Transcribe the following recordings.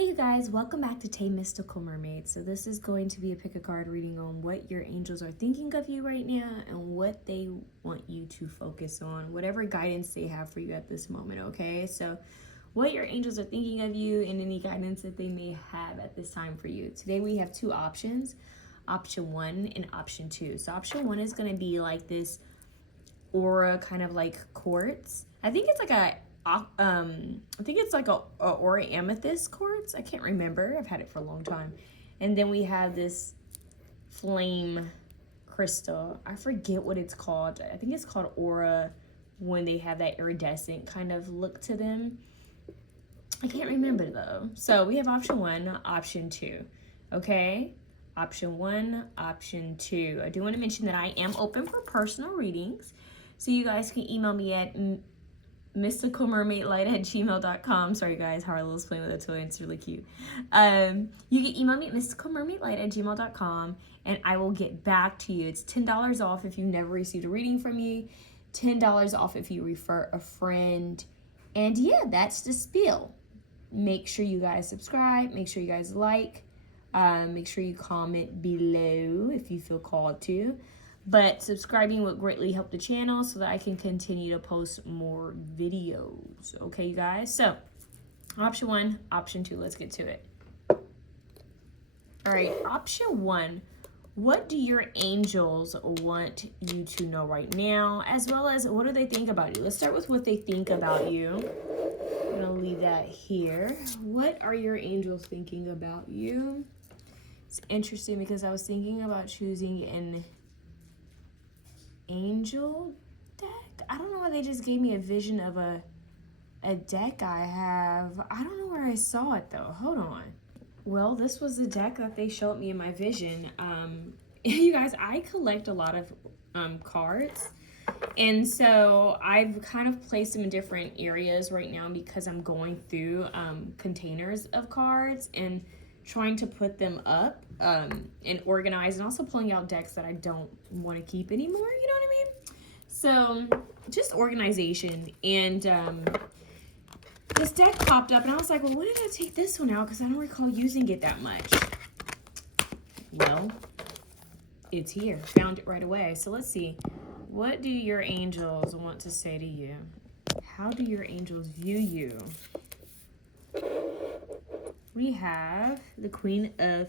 Hey you guys, welcome back to 𝘮𝘪𝘱 Mermaid. So this is going to be a pick a card reading on what your angels are thinking of you right now and what they want you to focus on, whatever guidance they have for you at this moment, okay? So what your angels are thinking of you and any guidance that they may have at this time for you. Today we have two options, option 1 and option 2. So option 1 is going to be like this aura kind of like quartz. I think it's like a aura amethyst quartz. I can't remember. I've had it for a long time. And then we have this flame crystal. I forget what it's called. I think it's called aura when they have that iridescent kind of look to them. I can't remember though. So we have option 1, option 2. Okay? Option 1, option 2. I do want to mention that I am open for personal readings. So you guys can email me at 𝑚ysticalmermaidlight@gmail.com. Sorry guys, Harlow's playing with a toy. It's really cute. You can email me at 𝑚ysticalmermaidlight@gmail.com and I will get back to you. It's $10 off if you've never received a reading from me. $10 off if you refer a friend. And yeah, that's the spiel. Make sure you guys subscribe. Make sure you guys like. Make sure you comment below if you feel called to. But subscribing would greatly help the channel so that I can continue to post more videos. Okay, you guys? So, option 1, option 2. Let's get to it. All right, option 1. What do your angels want you to know right now? As well as what do they think about you? Let's start with what they think about you. I'm going to leave that here. What are your angels thinking about you? It's interesting because I was thinking about choosing an angel deck. I don't know why they just gave me a vision of a deck I have. I don't know where I saw it though. Hold on. Well, this was the deck that they showed me in my vision. You guys, I collect a lot of cards. And so I've kind of placed them in different areas right now because I'm going through containers of cards and trying to put them up and organize, and also pulling out decks that I don't want to keep anymore, you know what I mean? So just organization. And this deck popped up and I was like, well, when did I take this one out? Because I don't recall using it that much. Well, it's here. Found it right away. So let's see. What do your angels want to say to you? How do your angels view you? We have the Queen of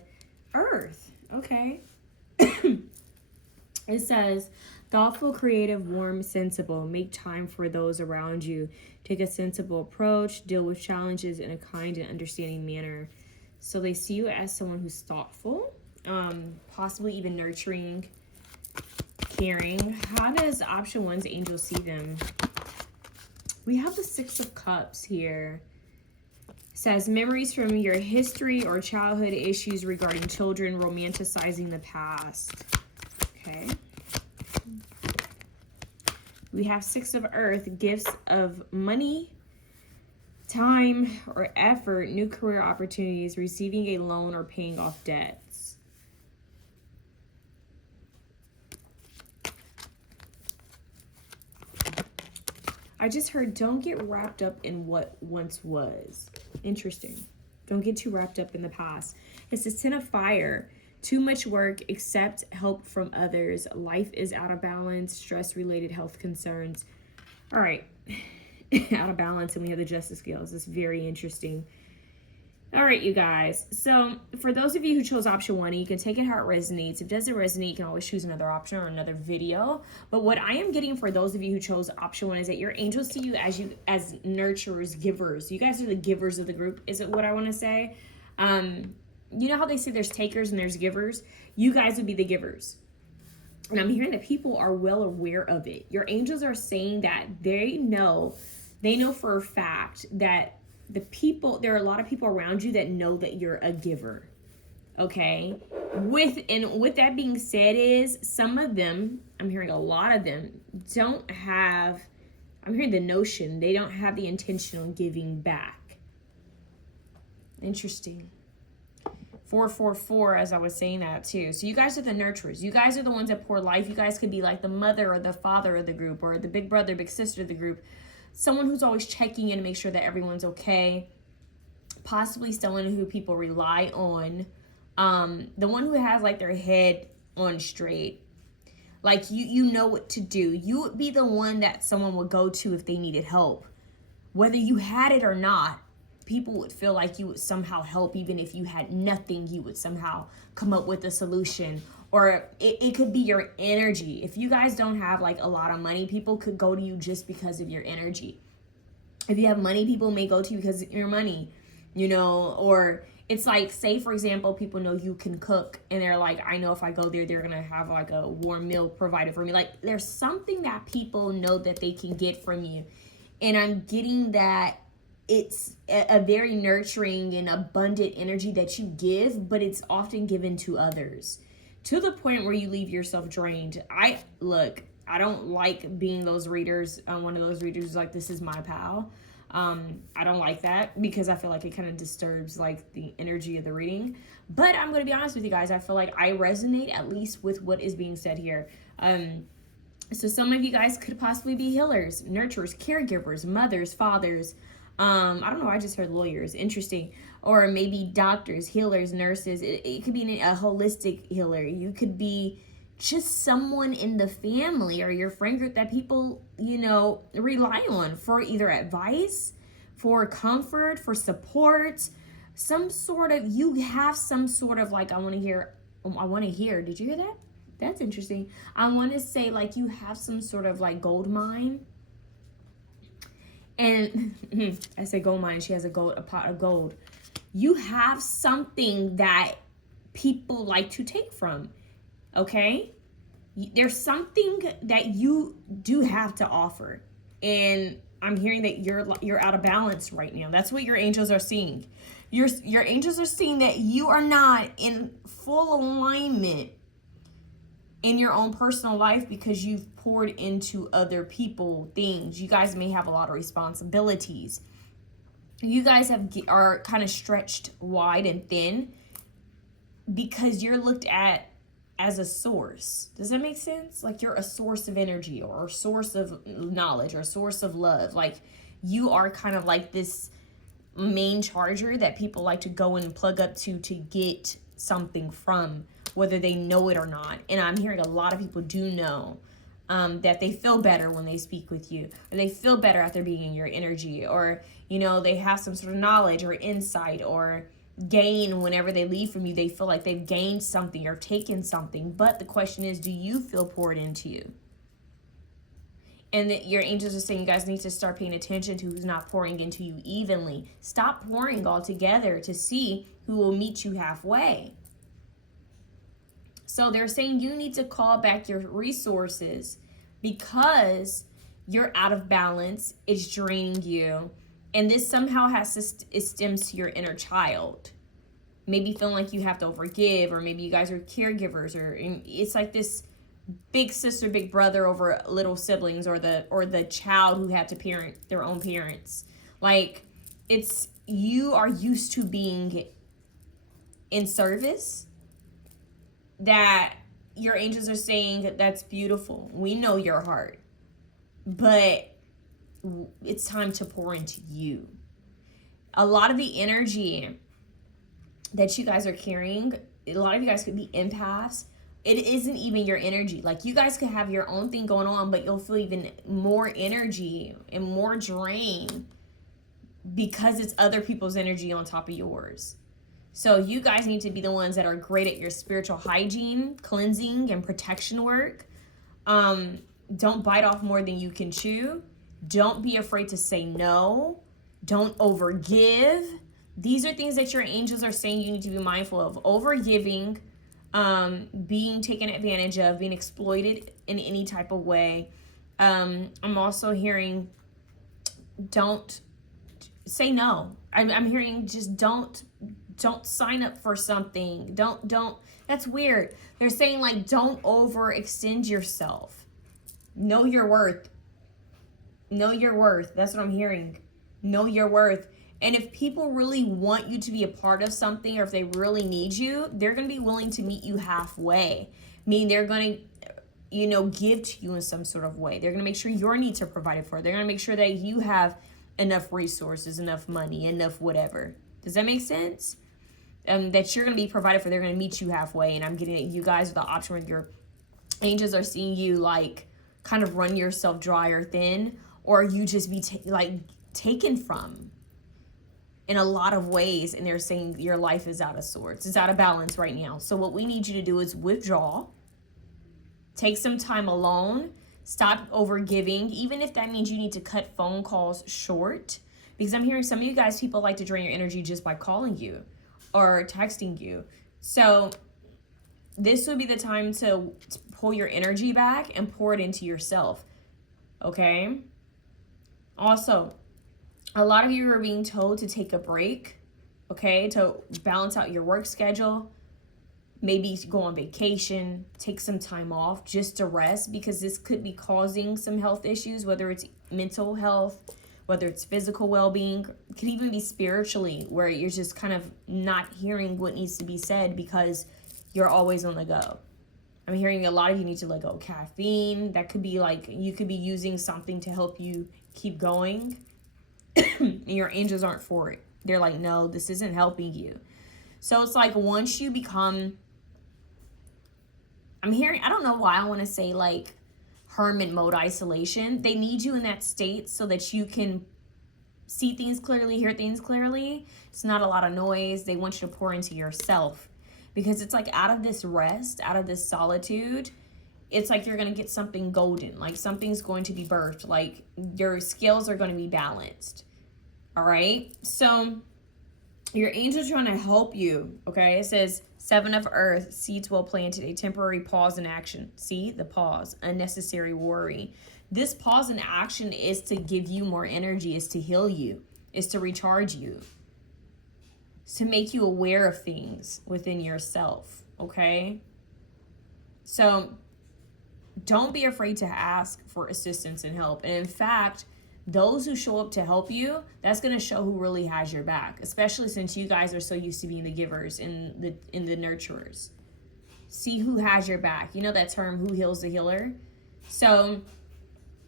Earth. Okay. It says, thoughtful, creative, warm, sensible. Make time for those around you. Take a sensible approach. Deal with challenges in a kind and understanding manner. So they see you as someone who's thoughtful, possibly even nurturing, caring. How does option 1's angel see them? We have the 6 of Cups here. Says memories from your history or childhood issues regarding children, romanticizing the past. Okay. We have 6 of Earth, gifts of money, time or effort, new career opportunities, receiving a loan or paying off debts. I just heard, don't get wrapped up in what once was. Interesting. Don't get too wrapped up in the past. It's the 10 of Fire. Too much work, accept help from others. Life is out of balance, stress-related health concerns. All right. Out of balance, and we have the Justice scales. It's very interesting. All right, you guys. So for those of you who chose option 1, you can take it how it resonates. If it doesn't resonate, you can always choose another option or another video. But what I am getting for those of you who chose option 1 is that your angels see you as nurturers, givers. You guys are the givers of the group, is it what I want to say? You know how they say there's takers and there's givers? You guys would be the givers. And I'm hearing that people are well aware of it. Your angels are saying that they know for a fact that there are a lot of people around you that know that you're a giver. Okay? With that being said is some of them, I'm hearing a lot of them don't have, I'm hearing the notion they don't have the intention on giving back. Interesting. 444, as I was saying that too. So you guys are the nurturers. You guys are the ones that pour life. You guys could be like the mother or the father of the group, or the big brother, big sister of the group. Someone who's always checking in to make sure that everyone's okay. possibly someone who people rely on, the one who has like their head on straight. Like you know what to do. You would be the one that someone would go to if they needed help. Whether you had it or not, people would feel like you would somehow help. Even if you had nothing, you would somehow come up with a solution. Or it could be your energy. If you guys don't have like a lot of money, people could go to you just because of your energy. If you have money, people may go to you because of your money, you know. Or it's like, say for example, people know you can cook and they're like, I know if I go there, they're gonna have like a warm meal provided for me. Like there's something that people know that they can get from you. And I'm getting that it's a very nurturing and abundant energy that you give, but it's often given to others to the point where you leave yourself drained. I don't like being those readers. One of those readers who's like, this is my pal. I don't like that because I feel like it kind of disturbs like the energy of the reading. But I'm going to be honest with you guys. I feel like I resonate at least with what is being said here. So some of you guys could possibly be healers, nurturers, caregivers, mothers, fathers. I don't know. I just heard lawyers. Interesting. Or maybe doctors, healers, nurses. It could be a holistic healer. You could be just someone in the family or your friend group that people, you know, rely on for either advice, for comfort, for support, some sort of, you have some sort of like, I want to hear. Did you hear that? That's interesting. I want to say like you have some sort of like gold mine. And I say gold mine. She has a pot of gold. You have something that people like to take from. Okay? There's something that you do have to offer. And I'm hearing that you're out of balance right now. That's what your angels are seeing. Your angels are seeing that you are not in full alignment in your own personal life because you've poured into other people things. You guys may have a lot of responsibilities. You guys are kind of stretched wide and thin because you're looked at as a source. Does that make sense? Like you're a source of energy or a source of knowledge or a source of love. Like you are kind of like this main charger that people like to go and plug up to get something from, whether they know it or not. And I'm hearing a lot of people do know that they feel better when they speak with you, or they feel better after being in your energy, or, you know, they have some sort of knowledge or insight or gain whenever they leave from you. They feel like they've gained something or taken something. But the question is, do you feel poured into you? And that your angels are saying you guys need to start paying attention to who's not pouring into you evenly. Stop pouring altogether to see who will meet you halfway. So they're saying you need to call back your resources because you're out of balance. It's draining you. And this somehow it stems to your inner child. Maybe feeling like you have to overgive, or maybe you guys are caregivers, or it's like this big sister, big brother over little siblings, or the child who had to parent their own parents. Like you are used to being in service, that your angels are saying that's beautiful. We know your heart, but it's time to pour into you. A lot of the energy that you guys are carrying, a lot of you guys could be empaths. It isn't even your energy. Like you guys could have your own thing going on, but you'll feel even more energy and more drain because it's other people's energy on top of yours. So you guys need to be the ones that are great at your spiritual hygiene, cleansing, and protection work. Don't bite off more than you can chew. Don't be afraid to say no. Don't overgive. These are things that your angels are saying you need to be mindful of. Overgiving, being taken advantage of, being exploited in any type of way. I'm also hearing don't say no. I'm hearing just don't sign up for something. Don't, that's weird. They're saying like, don't overextend yourself. Know your worth. Know your worth. That's what I'm hearing. Know your worth. And if people really want you to be a part of something, or if they really need you, they're going to be willing to meet you halfway. Meaning they're going to, give to you in some sort of way. They're going to make sure your needs are provided for. They're going to make sure that you have enough resources, enough money, enough whatever. Does that make sense? That you're going to be provided for. They're going to meet you halfway. And I'm getting it. You guys are the option where your angels are seeing you like kind of run yourself dry or thin, or you just be taken from in a lot of ways. And they're saying your life is out of sorts. It's out of balance right now. So what we need you to do is withdraw. Take some time alone. Stop over giving. Even if that means you need to cut phone calls short. Because I'm hearing some of you guys, people like to drain your energy just by calling you or texting you. So this would be the time to pull your energy back and pour it into yourself. Okay? Also, a lot of you are being told to take a break. Okay? To balance out your work schedule. Maybe go on vacation, take some time off just to rest, because this could be causing some health issues, whether it's mental health, whether it's physical well-being. It could even be spiritually, where you're just kind of not hearing what needs to be said because you're always on the go. I'm hearing a lot of you need to let go of caffeine. That could be like you could be using something to help you keep going and your angels aren't for it. They're like, no, this isn't helping you. So it's like once you become, I'm hearing, I don't know why I want to say like hermit mode isolation. They need you in that state so that you can see things clearly, hear things clearly. It's not a lot of noise. They want you to pour into yourself, because it's like out of this rest, out of this solitude, it's like you're going to get something golden. Like something's going to be birthed. Like your scales are going to be balanced. All right. So your angels are trying to help you. Okay. It says 7 of Earth, seeds well planted, a temporary pause in action. See the pause, unnecessary worry. This pause in action is to give you more energy, is to heal you, is to recharge you, is to make you aware of things within yourself. Okay. So don't be afraid to ask for assistance and help. And in fact, those who show up to help you, that's going to show who really has your back, especially since you guys are so used to being the givers and the nurturers. See who has your back. You know that term, who heals the healer? So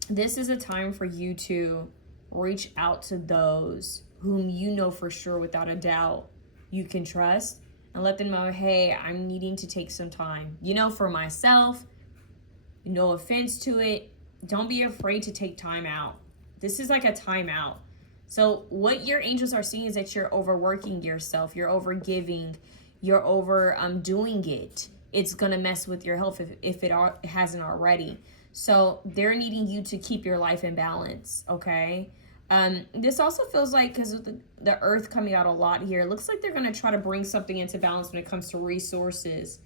this is a time for you to reach out to those whom you know for sure without a doubt you can trust, and let them know, hey, I'm needing to take some time. You know, for myself, no offense to it, don't be afraid to take time out. This is like a timeout. So what your angels are seeing is that you're overworking yourself. You're overgiving. You're overdoing it. It's going to mess with your health if it hasn't already. So they're needing you to keep your life in balance, okay? This also feels like, because of the earth coming out a lot here, it looks like they're going to try to bring something into balance when it comes to resources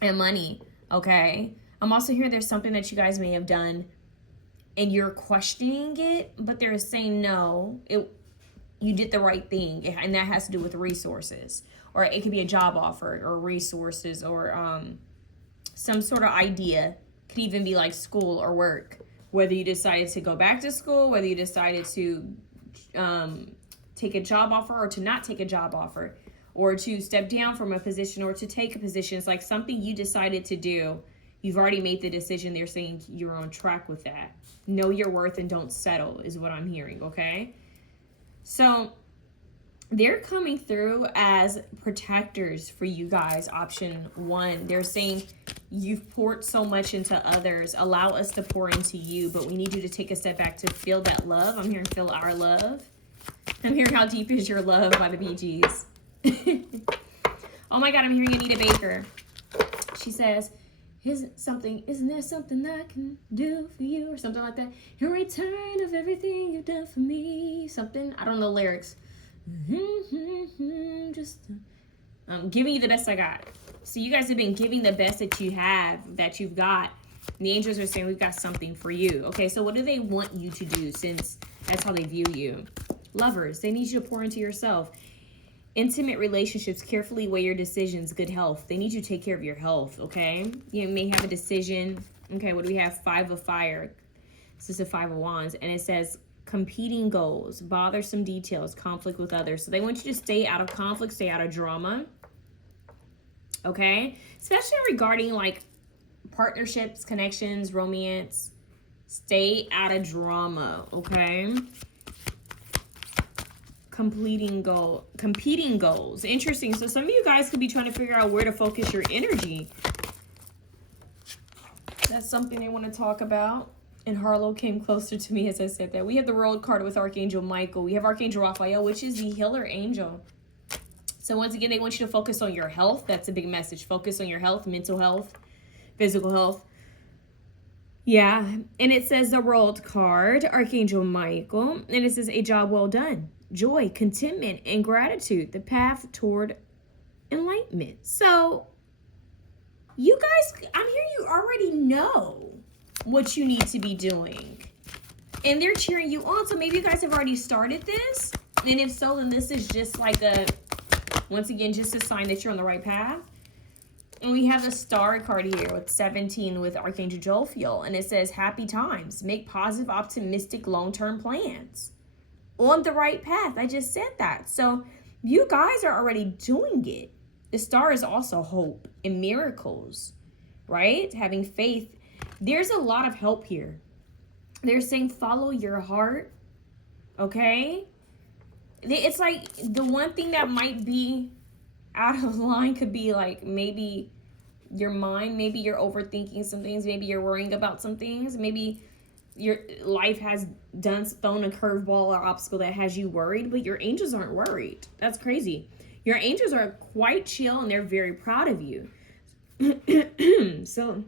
and money, okay? I'm also hearing there's something that you guys may have done and you're questioning it, but they're saying, no, you did the right thing. And that has to do with resources. Or it could be a job offer or resources or some sort of idea. Could even be like school or work. Whether you decided to go back to school, whether you decided to take a job offer or to not take a job offer, or to step down from a position or to take a position. It's like something you decided to do. You've already made the decision. They're saying you're on track with that. Know your worth and don't settle is what I'm hearing, okay? So they're coming through as protectors for you guys, option 1. They're saying you've poured so much into others. Allow us to pour into you, but we need you to take a step back to feel that love. I'm hearing feel our love. I'm hearing how deep is your love by the Bee Gees. Oh my God, I'm hearing Anita Baker. She says, isn't there something I can do for you? Or something like that. In return of everything you've done for me. Something, I don't know lyrics. Just I'm giving you the best I got. So you guys have been giving the best that you have, that you've got. And the angels are saying we've got something for you. Okay, so what do they want you to do, since that's how they view you? Lovers, they need you to pour into yourself. Intimate relationships, carefully weigh your decisions. Good health, they need you to take care of your health, okay? You may have a decision. Okay, what do we have? 5 of Fire. This is a 5 of Wands, and it says competing goals, bothersome details, conflict with others. So they want you to stay out of conflict, stay out of drama, okay? Especially regarding like partnerships, connections, romance. Stay out of drama, okay? competing goals. Interesting. So some of you guys could be trying to figure out where to focus your energy. That's something they want to talk about. And Harlow came closer to me as I said that. We have the World card with Archangel Michael. We have Archangel Raphael, which is the healer angel. So once again, they want you to focus on your health. That's a big message. Focus on your health, mental health, physical health. Yeah. And it says the World card, Archangel Michael. And it says a job well done. Joy, contentment, and gratitude. The path toward enlightenment. So you guys, I'm here, you already know what you need to be doing. And they're cheering you on. So maybe you guys have already started this. And if so, then this is just like once again, just a sign that you're on the right path. And we have the Star card here with 17 with Archangel Jophiel. And it says, happy times. Make positive, optimistic, long-term plans. On the right path. I just said that. So you guys are already doing it. The Star is also hope and miracles, right? Having faith. There's a lot of help here. They're saying follow your heart, okay? It's like the one thing that might be out of line could be like maybe your mind, maybe you're overthinking some things, maybe you're worrying about some things, maybe your life has thrown a curveball or obstacle that has you worried, but your angels aren't worried. That's crazy. Your angels are quite chill and they're very proud of you. So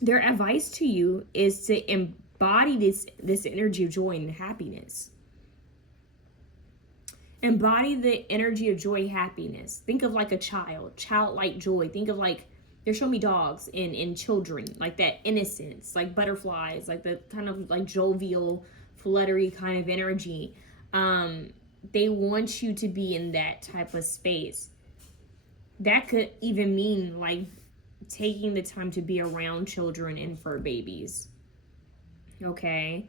their advice to you is to embody this energy of joy and happiness. Embody the energy of joy, happiness. Think of like a childlike joy. Think of like, they're showing me dogs and children, like that innocence, like butterflies, like the kind of like jovial, fluttery kind of energy. They want you to be in that type of space. That could even mean like taking the time to be around children and fur babies. Okay.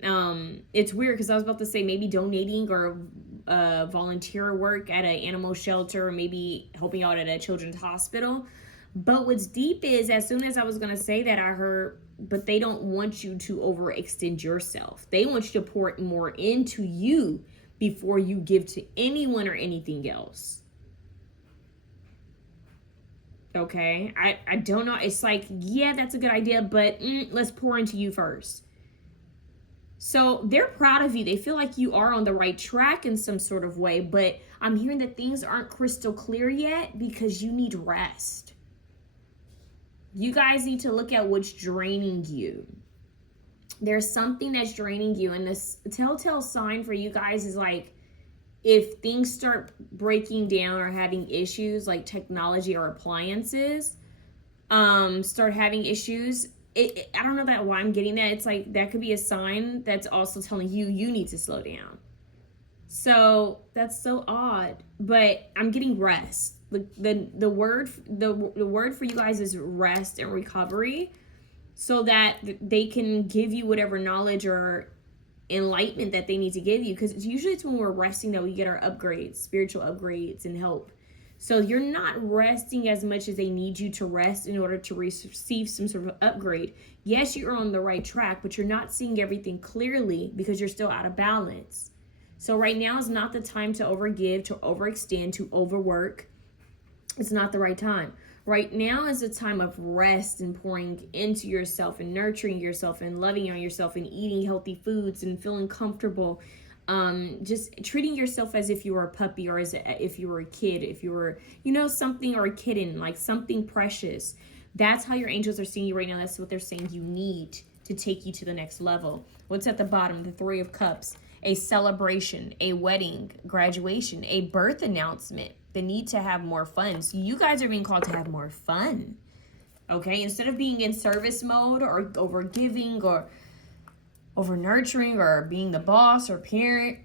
It's weird because I was about to say maybe donating or volunteer work at an animal shelter, or maybe helping out at a children's hospital. But what's deep is, as soon as I was going to say that, I heard, but they don't want you to overextend yourself. They want you to pour more into you before you give to anyone or anything else. Okay, I don't know. It's like, yeah, that's a good idea, but let's pour into you first. So they're proud of you. They feel like you are on the right track in some sort of way, but I'm hearing that things aren't crystal clear yet because you need rest. You guys need to look at what's draining you. There's something that's draining you, and this telltale sign for you guys is like, if things start breaking down or having issues, like technology or appliances, start having issues, I don't know why I'm getting that. It's like that could be a sign that's also telling you need to slow down. So that's so odd, but I'm getting rest. The word for you guys is rest and recovery, so that they can give you whatever knowledge or enlightenment that they need to give you, because it's when we're resting that we get our upgrades, spiritual upgrades and help. So you're not resting as much as they need you to rest in order to receive some sort of upgrade. Yes, you're on the right track, but you're not seeing everything clearly because you're still out of balance. So right now is not the time to overgive, to overextend, to overwork. It's not the right time. Right now is a time of rest and pouring into yourself and nurturing yourself and loving on yourself and eating healthy foods and feeling comfortable. Just treating yourself as if you were a puppy, or if you were a kid, if you were, something, or a kitten, like something precious. That's how your angels are seeing you right now. That's what they're saying you need to take you to the next level. What's at the bottom? The Three of Cups. A celebration, a wedding, graduation, a birth announcement, the need to have more fun. So you guys are being called to have more fun. Okay? Instead of being in service mode or over giving or over nurturing or being the boss or parent,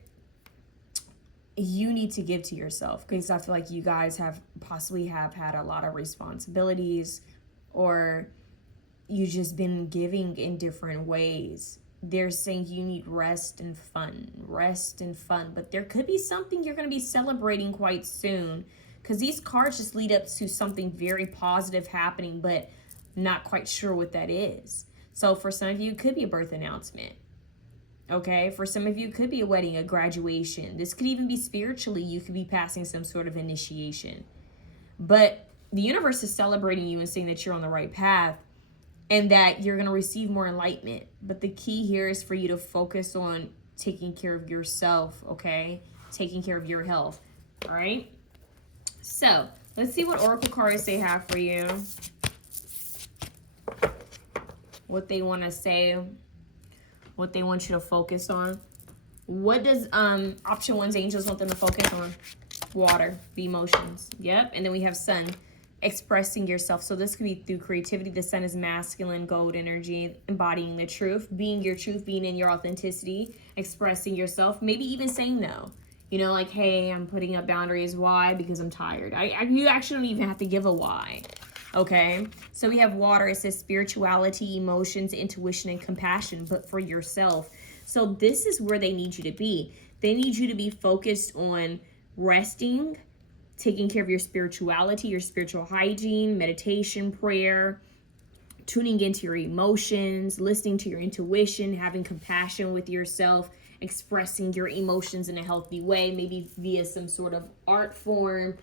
you need to give to yourself, because I feel like you guys have had a lot of responsibilities, or you just been giving in different ways. They're saying you need rest and fun, but there could be something you're going to be celebrating quite soon, because these cards just lead up to something very positive happening, but not quite sure what that is. So for some of you, it could be a birth announcement. Okay, for some of you, it could be a wedding, a graduation. This could even be spiritually. You could be passing some sort of initiation. But the universe is celebrating you and saying that you're on the right path and that you're going to receive more enlightenment. But the key here is for you to focus on taking care of yourself, okay? Taking care of your health, all right? So let's see what oracle cards they have for you. What they want to say, what they want you to focus on. What does option one's angels want them to focus on? Water, the emotions. Yep. And then we have sun, expressing yourself. So this could be through creativity. The sun is masculine, gold energy, embodying the truth, being your truth, being in your authenticity, expressing yourself, maybe even saying no. You know, like, hey, I'm putting up boundaries. Why? Because I'm tired. You actually don't even have to give a why. Okay, so we have water. It says spirituality, emotions, intuition, and compassion, but for yourself. So this is where they need you to be. They need you to be focused on resting, taking care of your spirituality, your spiritual hygiene, meditation, prayer, tuning into your emotions, listening to your intuition, having compassion with yourself, expressing your emotions in a healthy way, maybe via some sort of art form.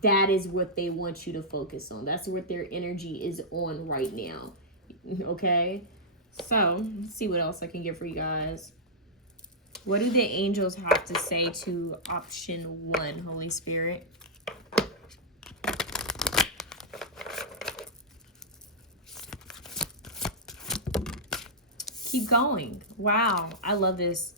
That is what they want you to focus on. That's what their energy is on right now. Okay? So, let's see what else I can get for you guys. What do the angels have to say to option one, Holy Spirit? Keep going. Wow, I love this.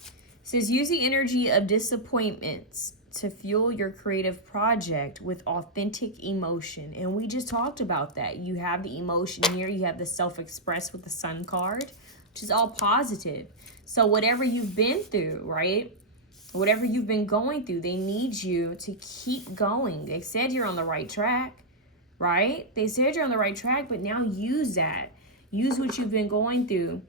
It says, use the energy of disappointments to fuel your creative project with authentic emotion. And we just talked about that. You have the emotion here. You have the self-express with the sun card, which is all positive. So whatever you've been through, right? Whatever you've been going through, they need you to keep going. They said you're on the right track, right? They said you're on the right track, but now use that. Use what you've been going through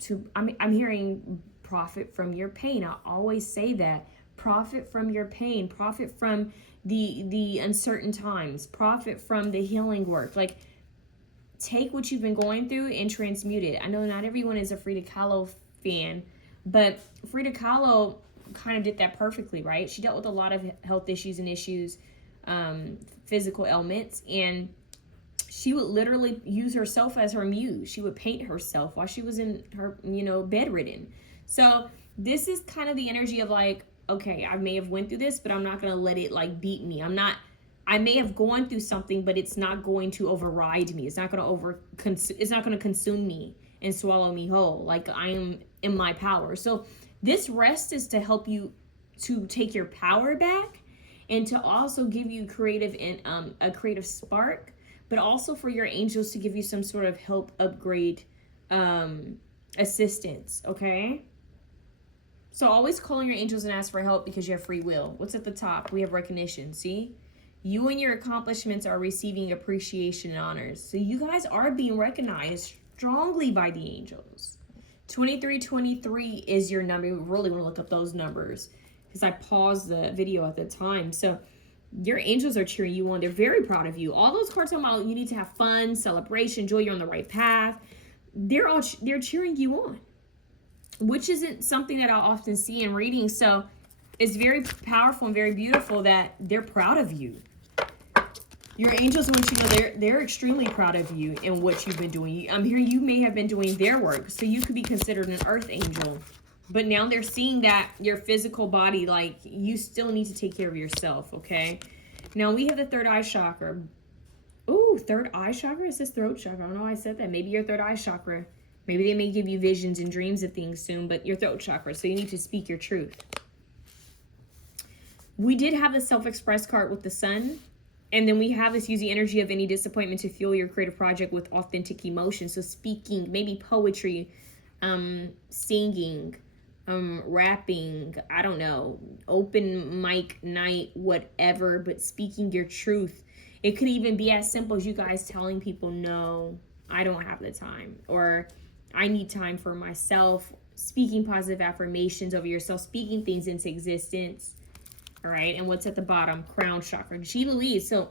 to, I'm hearing profit from your pain. I always say that. Profit from your pain, profit from the uncertain times, profit from the healing work. Like, take what you've been going through and transmute it. I know not everyone is a Frida Kahlo fan, but Frida Kahlo kind of did that perfectly, right? She dealt with a lot of health issues and issues, physical ailments, and she would literally use herself as her muse. She would paint herself while she was in her, bedridden. So this is kind of the energy of like, okay, I may have went through this, but I'm not going to let it like beat me. I may have gone through something, but it's not going to override me. It's not going to consume me and swallow me whole. Like, I am in my power. So this rest is to help you to take your power back and to also give you creative and a creative spark, but also for your angels to give you some sort of help, upgrade, assistance. Okay. So always call on your angels and ask for help because you have free will. What's at the top? We have recognition. See? You and your accomplishments are receiving appreciation and honors. So you guys are being recognized strongly by the angels. 2323 is your number. You really want to look up those numbers because I paused the video at the time. So your angels are cheering you on. They're very proud of you. All those cards talking about you need to have fun, celebration, joy, you're on the right path. They're cheering you on, which isn't something that I often see in readings. So it's very powerful and very beautiful that they're proud of you. Your angels want you to know they're extremely proud of you and what you've been doing. I'm hearing you may have been doing their work, so you could be considered an earth angel. But now they're seeing that your physical body, like, you still need to take care of yourself, okay? Now we have the third eye chakra. Ooh, third eye chakra? It says throat chakra. I don't know why I said that. Maybe your third eye chakra. Maybe they may give you visions and dreams of things soon, but your throat chakra, so you need to speak your truth. We did have the self-express card with the sun, and then we have this use the energy of any disappointment to fuel your creative project with authentic emotion. So speaking, maybe poetry, singing, rapping, I don't know, open mic night, whatever, but speaking your truth. It could even be as simple as you guys telling people, no, I don't have the time, or I need time for myself, speaking positive affirmations over yourself, speaking things into existence. All right, and what's at the bottom? Crown chakra. Gee Louise. So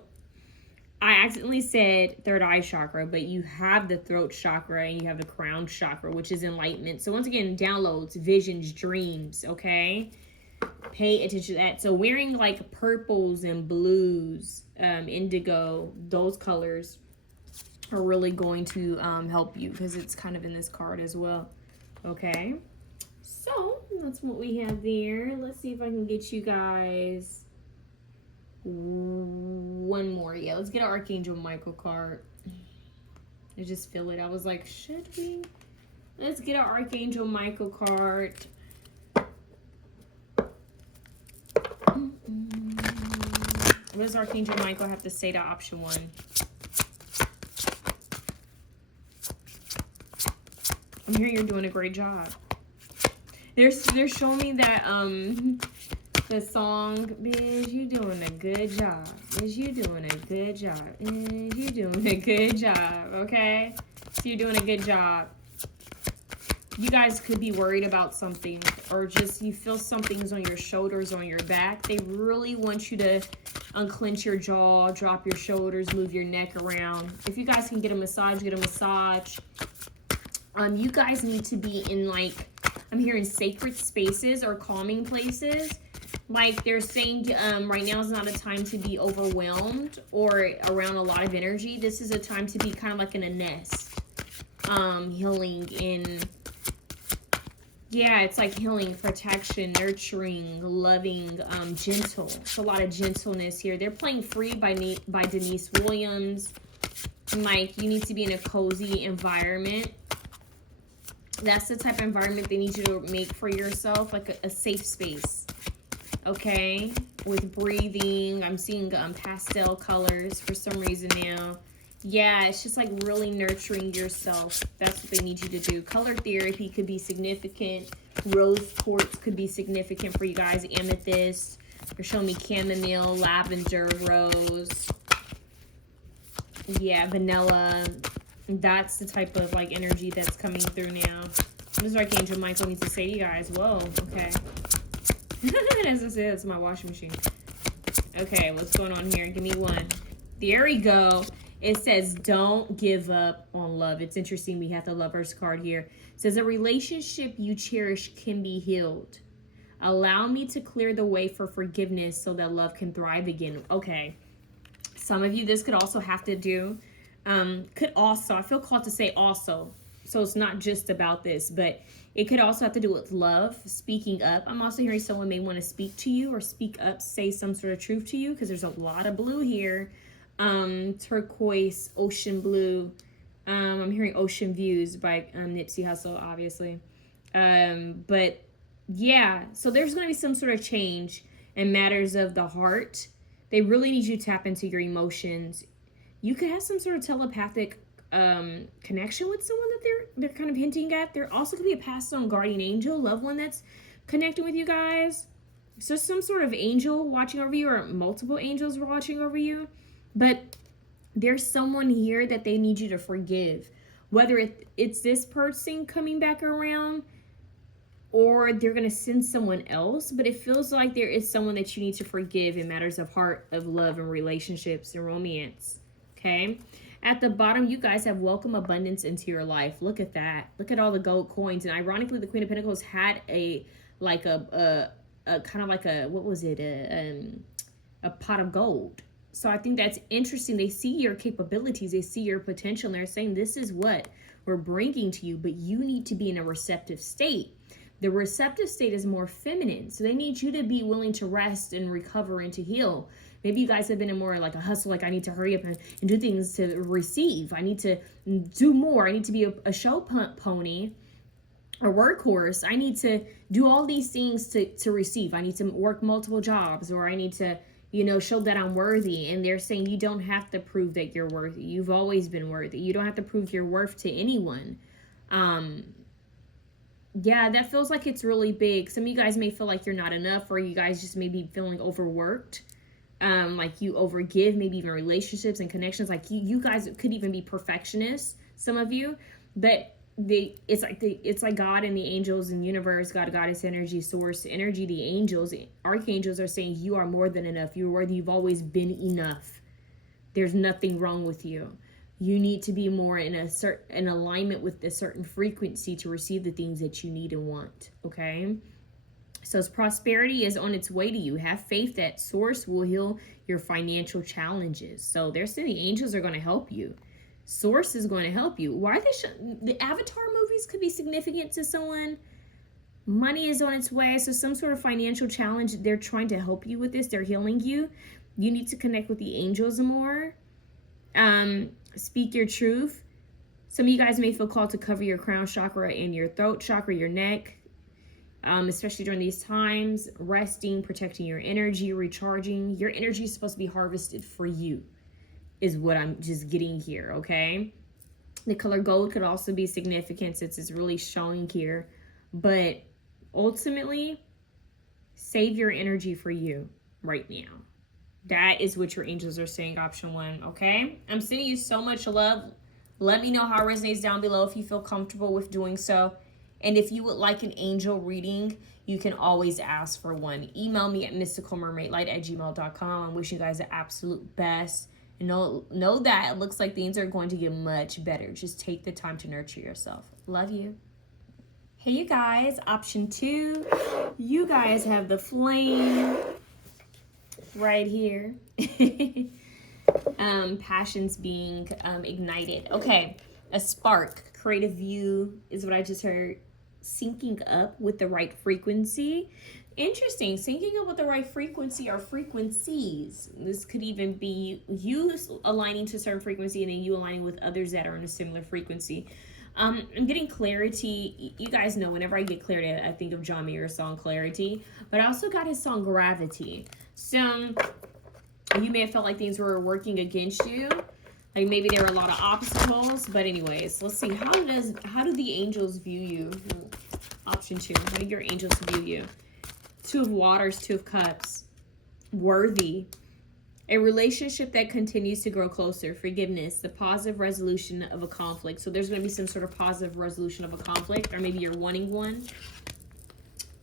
I accidentally said third eye chakra, but you have the throat chakra and you have the crown chakra, which is enlightenment. So once again, downloads, visions, dreams, okay? Pay attention to that. So wearing like purples and blues, indigo, those colors are really going to help you because it's kind of in this card as well, okay? So that's what we have there. Let's see if I can get you guys one more. Yeah, let's get an Archangel Michael card. I just feel it. I was like, should we? Let's get an Archangel Michael card. What does Archangel Michael have to say to option 1? I'm hearing you're doing a great job. They're showing me that the song, "Is you doing a good job? Is you doing a good job? Is you doing a good job?" Okay, so you're doing a good job. You guys could be worried about something, or just you feel something's on your shoulders, on your back. They really want you to unclench your jaw, drop your shoulders, move your neck around. If you guys can get a massage, get a massage. You guys need to be in, like, I'm hearing sacred spaces or calming places. Like they're saying, right now is not a time to be overwhelmed or around a lot of energy. This is a time to be kind of like in a nest, healing in, yeah, it's like healing, protection, nurturing, loving, gentle. It's a lot of gentleness here. They're playing Free by Denise Williams. Like, you need to be in a cozy environment. That's the type of environment they need you to make for yourself, like a safe space, okay? With breathing, I'm seeing pastel colors for some reason now. Yeah, it's just like really nurturing yourself. That's what they need you to do. Color therapy could be significant. Rose quartz could be significant for you guys. Amethyst. They're showing me chamomile, lavender, rose. Yeah, vanilla. That's the type of like energy that's coming through now. What does Archangel Michael need to say to you guys? Whoa, okay. As I said, it's my washing machine. Okay, what's going on here? Give me one. There we go. It says, don't give up on love. It's interesting. We have the Lover's card here. It says, a relationship you cherish can be healed. Allow me to clear the way for forgiveness so that love can thrive again. Okay. Some of you, this could also have to do, I feel called to say also. So it's not just about this, but it could also have to do with love, speaking up. I'm also hearing someone may want to speak to you or speak up, say some sort of truth to you, because there's a lot of blue here. Turquoise, ocean blue. I'm hearing Ocean Views by Nipsey Hussle, obviously. But yeah, so there's going to be some sort of change in matters of the heart. They really need you to tap into your emotions. You could have some sort of telepathic connection with someone that they're kind of hinting at. There also could be a passed on guardian angel, loved one that's connecting with you guys. So some sort of angel watching over you, or multiple angels watching over you. But there's someone here that they need you to forgive. Whether it's this person coming back around, or they're going to send someone else. But it feels like there is someone that you need to forgive in matters of heart, of love, and relationships and romance. Okay? At the bottom, you guys have welcome abundance into your life. Look at that. Look at all the gold coins. And ironically, the Queen of Pentacles had a kind of like a, what was it? A pot of gold. So I think that's interesting. They see your capabilities. They see your potential. And they're saying, this is what we're bringing to you, but you need to be in a receptive state. The receptive state is more feminine. So they need you to be willing to rest and recover and to heal. Maybe you guys have been in more like a hustle, like I need to hurry up and do things to receive. I need to do more. I need to be a show pony, a workhorse. I need to do all these things to receive. I need to work multiple jobs, or I need to, show that I'm worthy. And they're saying you don't have to prove that you're worthy. You've always been worthy. You don't have to prove your worth to anyone. Yeah, that feels like it's really big. Some of you guys may feel like you're not enough, or you guys just may be feeling overworked. Like you overgive, maybe even relationships and connections. Like you guys could even be perfectionists, some of you, but it's like God and the angels and universe, God, goddess energy, source energy, the angels, archangels are saying you are more than enough. You're worthy. You've always been enough. There's nothing wrong with you. You need to be more in in alignment with a certain frequency to receive the things that you need and want, okay? So prosperity is on its way to you. Have faith that Source will heal your financial challenges. So they're saying the angels are going to help you. Source is going to help you. Why the Avatar movies could be significant to someone. Money is on its way. So some sort of financial challenge, they're trying to help you with this. They're healing you. You need to connect with the angels more. Speak your truth. Some of you guys may feel called to cover your crown chakra and your throat chakra, your neck, especially during these times. Resting, protecting your energy, recharging. Your energy is supposed to be harvested for you, is what I'm just getting here, okay? The color gold could also be significant since it's really showing here. But ultimately, save your energy for you right now. That is what your angels are saying, option 1, okay? I'm sending you so much love. Let me know how it resonates down below if you feel comfortable with doing so. And if you would like an angel reading, you can always ask for one. Email me at mysticalmermaidlight@gmail.com. I'm wishing you guys the absolute best. And know that it looks like things are going to get much better. Just take the time to nurture yourself. Love you. Hey, you guys. Option 2. You guys have the flame right here. Passions being ignited. Okay, a spark, creative view is what I just heard. Syncing up with the right frequency. Interesting. Syncing up with the right frequency or frequencies. This could even be you aligning to a certain frequency and then you aligning with others that are in a similar frequency. I'm getting clarity. You guys know whenever I get clarity, I think of John Mayer's song Clarity, but I also got his song Gravity. So you may have felt like things were working against you. Like maybe there were a lot of obstacles. But anyways, let's see. How do the angels view you? Option 2. How do your angels view you? 2 of Waters, 2 of Cups. Worthy. A relationship that continues to grow closer. Forgiveness. The positive resolution of a conflict. So there's going to be some sort of positive resolution of a conflict. Or maybe you're wanting one.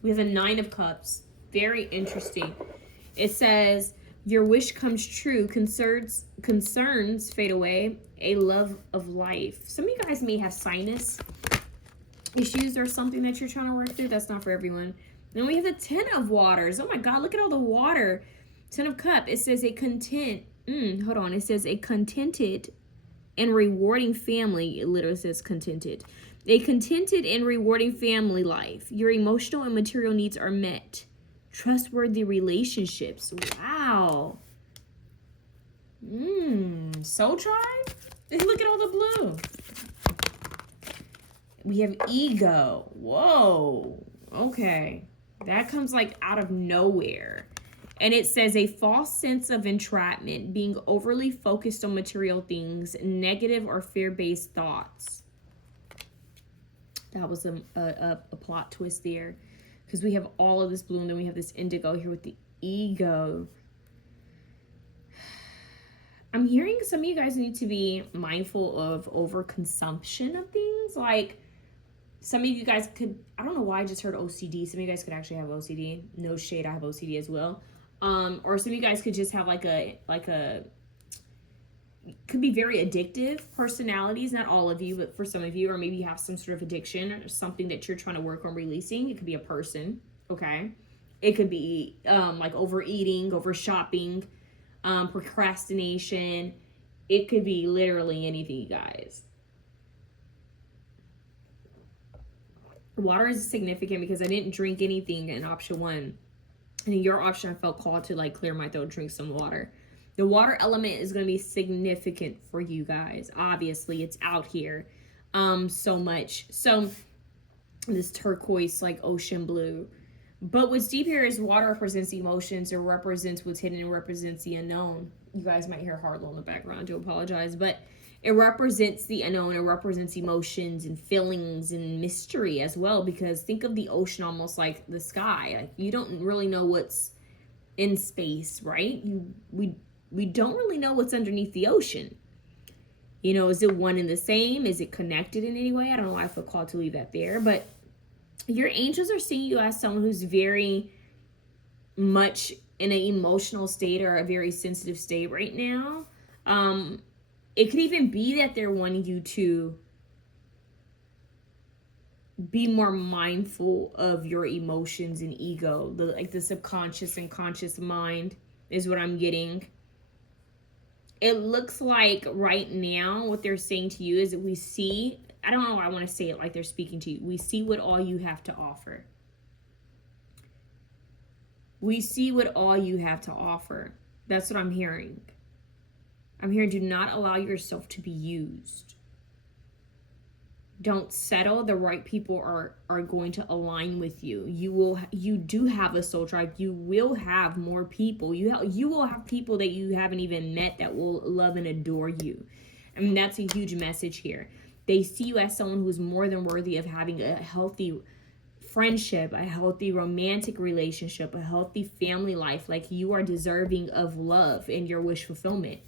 We have a 9 of Cups. Very interesting. It says, your wish comes true. Concerns fade away. A love of life. Some of you guys may have sinus issues or something that you're trying to work through. That's not for everyone. Then we have the 10 of Waters. Oh my God, look at all the water. 10 of Cup. It says it says a contented and rewarding family. It literally says contented. A contented and rewarding family life. Your emotional and material needs are met. Trustworthy relationships. Wow. Soul Tribe? Look at all the blue. We have ego. Whoa. Okay. That comes like out of nowhere. And it says a false sense of entrapment, being overly focused on material things, negative or fear-based thoughts. That was a plot twist there. Because we have all of this blue and then we have this indigo here with the ego. I'm hearing some of you guys need to be mindful of overconsumption of things. Like some of you guys could, I don't know why I just heard OCD. Some of you guys could actually have OCD. No shade, I have OCD as well. Or some of you guys could just have could be very addictive personalities. Not all of you, but for some of you, or maybe you have some sort of addiction or something that you're trying to work on releasing. It could be a person, okay? It could be like overeating, over shopping, procrastination. It could be literally anything, you guys. Water is significant because I didn't drink anything in option 1. And in your option, I felt called to like clear my throat, drink some water. The water element is going to be significant for you guys. Obviously, it's out here so much. So this turquoise, like ocean blue. But what's deep here is water represents emotions or represents what's hidden and represents the unknown. You guys might hear Harlow in the background. I do apologize. But it represents the unknown. It represents emotions and feelings and mystery as well. Because think of the ocean almost like the sky. Like you don't really know what's in space, right? We don't really know what's underneath the ocean. You know, is it one and the same? Is it connected in any way? I don't know why I feel called to leave that there. But your angels are seeing you as someone who's very much in an emotional state or a very sensitive state right now. It could even be that they're wanting you to be more mindful of your emotions and ego. The subconscious and conscious mind is what I'm getting. It looks like right now what they're saying to you is that we see, I don't know why I want to say it like they're speaking to you. We see what all you have to offer. We see what all you have to offer. That's what I'm hearing. I'm hearing, do not allow yourself to be used. Don't settle. The right people are going to align with you. You do have a soul tribe. You will have more people. You will have people that you haven't even met that will love and adore you. I mean, that's a huge message here. They see you as someone who's more than worthy of having a healthy friendship, a healthy romantic relationship, a healthy family life. Like, you are deserving of love and your wish fulfillment.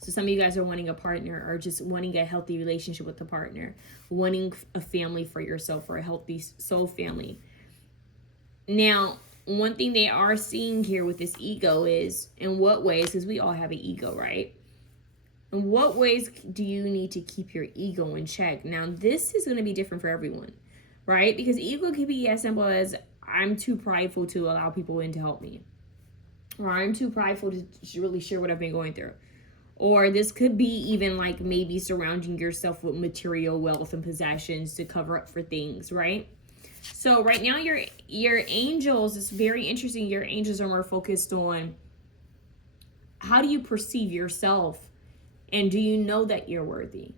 So some of you guys are wanting a partner, or just wanting a healthy relationship with a partner, wanting a family for yourself, or a healthy soul family. Now, one thing they are seeing here with this ego is, in what ways, because we all have an ego, right? In what ways do you need to keep your ego in check? Now, this is going to be different for everyone, right? Because ego can be as simple as, I'm too prideful to allow people in to help me. Or I'm too prideful to really share what I've been going through. Or this could be even like maybe surrounding yourself with material wealth and possessions to cover up for things, right? So right now your angels, it's very interesting. Your angels are more focused on, how do you perceive yourself? And do you know that you're worthy?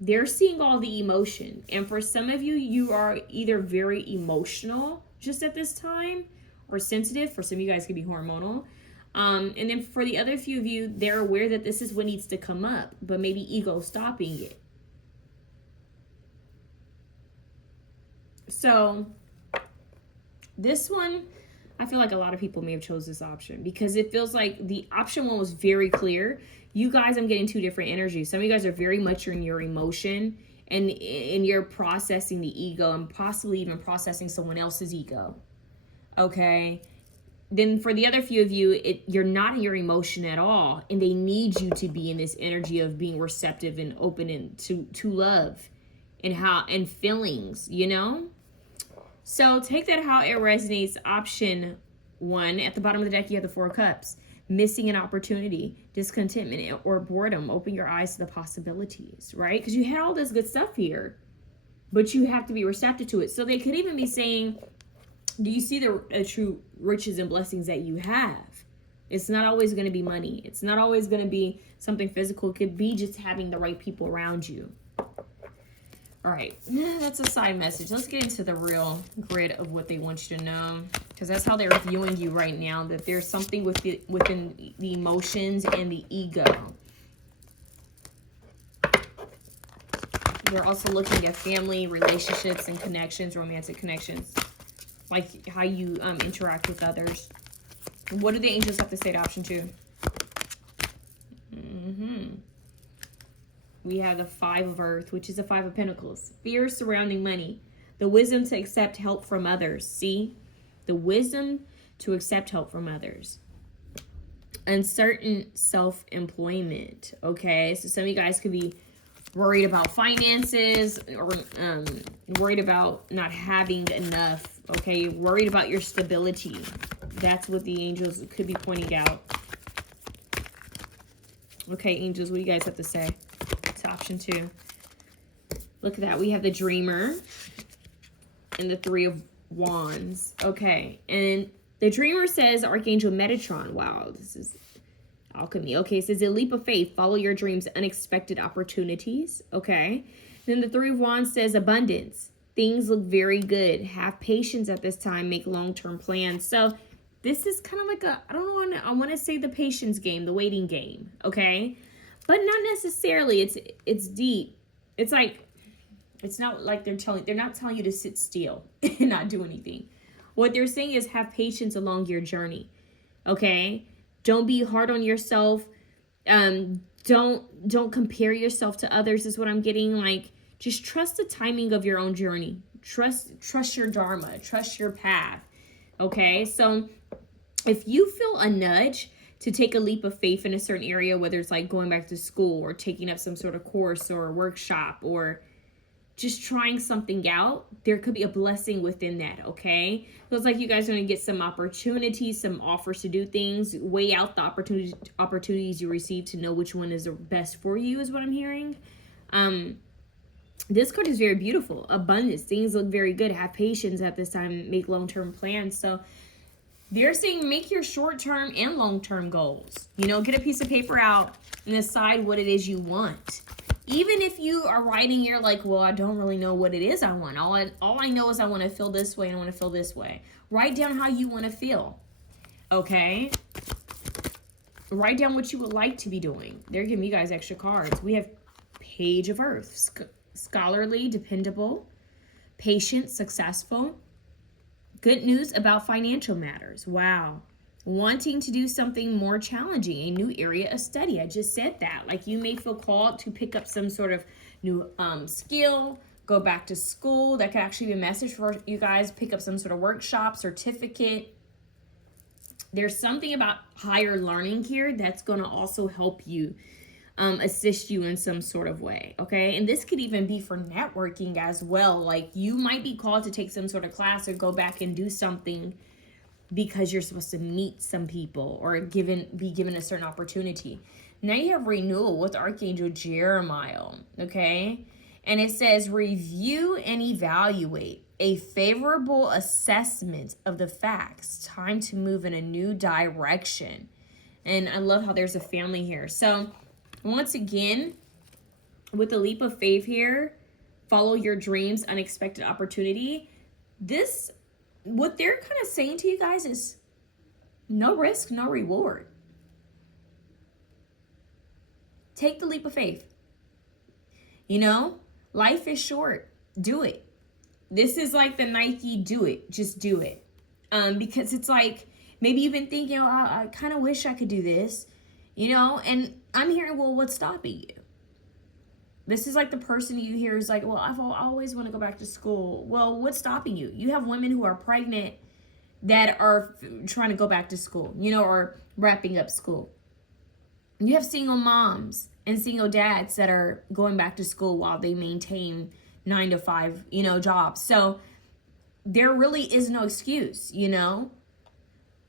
They're seeing all the emotion. And for some of you, you are either very emotional just at this time, or sensitive. For some of you guys, it could be hormonal. And then for the other few of you, they're aware that this is what needs to come up, but maybe ego stopping it. So this one, I feel like a lot of people may have chose this option, because it feels like the option one was very clear. You guys, I'm getting two different energies. Some of you guys are very much in your emotion, and you're processing the ego, and possibly even processing someone else's ego. Okay. Then for the other few of you, you're not in your emotion at all, and they need you to be in this energy of being receptive and open and to love and feelings, you know? So take that how it resonates. Option one, at the bottom of the deck, you have the 4 cups. Missing an opportunity, discontentment, or boredom. Open your eyes to the possibilities, right? Because you had all this good stuff here, but you have to be receptive to it. So they could even be saying, do you see the true riches and blessings that you have? It's not always going to be money. It's not always going to be something physical. It could be just having the right people around you. All right, that's a side message. Let's get into the real grid of what they want you to know, because that's how they're viewing you right now, that there's something within the emotions and the ego. They're also looking at family, relationships, and connections, romantic connections, like how you interact with others. What do the angels have to say to option 2? We have the 5 of Earth, which is the 5 of Pentacles. Fear surrounding money. The wisdom to accept help from others. See? The wisdom to accept help from others. Uncertain self-employment. Okay, so some of you guys could be worried about finances, or worried about not having enough. Okay, worried about your stability. That's what the angels could be pointing out. Okay, angels, what do you guys have to say? To option 2. Look at that. We have the Dreamer and the 3 of Wands. Okay, and the Dreamer says Archangel Metatron. Wow, this is alchemy. Okay, it says a leap of faith. Follow your dreams, unexpected opportunities. Okay, then the 3 of Wands says abundance. Things look very good. Have patience at this time. Make long-term plans. So this is kind of like I want to say the patience game, the waiting game. Okay, but not necessarily. It's deep. It's like, it's not like they're not telling you to sit still and not do anything. What they're saying is have patience along your journey. Okay? Don't be hard on yourself. Don't compare yourself to others is what I'm getting. Like, just trust the timing of your own journey. Trust your dharma. Trust your path. Okay? So if you feel a nudge to take a leap of faith in a certain area, whether it's like going back to school or taking up some sort of course or workshop or just trying something out. There could be a blessing within that, okay? Feels like you guys are going to get some opportunities, some offers to do things. Weigh out the opportunities you receive to know which one is the best for you is what I'm hearing. This card is very beautiful. Abundance. Things look very good. Have patience at this time. Make long-term plans. So they're saying make your short-term and long-term goals. You know, get a piece of paper out and decide what it is you want. Even if you are writing, you're like, well, I don't really know what it is I want. All I know is I want to feel this way and I want to feel this way. Write down how you want to feel. Okay? Write down what you would like to be doing. They're giving you guys extra cards. We have Page of Earth. Scholarly, dependable, patient, successful. Good news about financial matters. Wow. Wanting to do something more challenging, a new area of study. I just said that. Like you may feel called to pick up some sort of new skill, go back to school. That could actually be a message for you guys. Pick up some sort of workshop, certificate. There's something about higher learning here that's going to also help you, assist you in some sort of way, okay? And this could even be for networking as well. Like you might be called to take some sort of class or go back and do something because you're supposed to meet some people or be given a certain opportunity. Now you have renewal with Archangel Jeremiah, okay? And it says, review and evaluate a favorable assessment of the facts. Time to move in a new direction. And I love how there's a family here. So once again, with the leap of faith here, follow your dreams, unexpected opportunity. What they're kind of saying to you guys is no risk, no reward. Take the leap of faith. You know, life is short. Do it. This is like the Nike, do it. Just do it. Because it's like, maybe you've been thinking, oh, I kind of wish I could do this, you know, and I'm hearing, well, what's stopping you? This is like the person you hear is like, well, I always want to go back to school. Well, what's stopping you? You have women who are pregnant that are trying to go back to school, you know, or wrapping up school. You have single moms and single dads that are going back to school while they maintain 9-to-5, you know, jobs. So there really is no excuse, you know,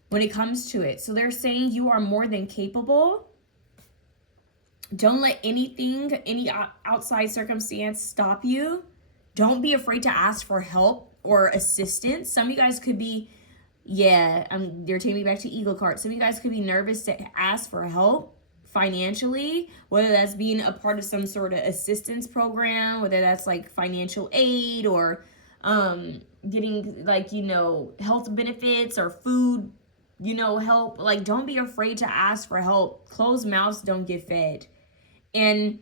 when it comes to it. So they're saying you are more than capable. Don't let anything, any outside circumstance stop you. Don't be afraid to ask for help or assistance. Some of you guys could be, they're taking me back to Eagle card. Some of you guys could be nervous to ask for help financially, whether that's being a part of some sort of assistance program, whether that's like financial aid or getting like, you know, health benefits or food, you know, help. Like, don't be afraid to ask for help. Closed mouths don't get fed. And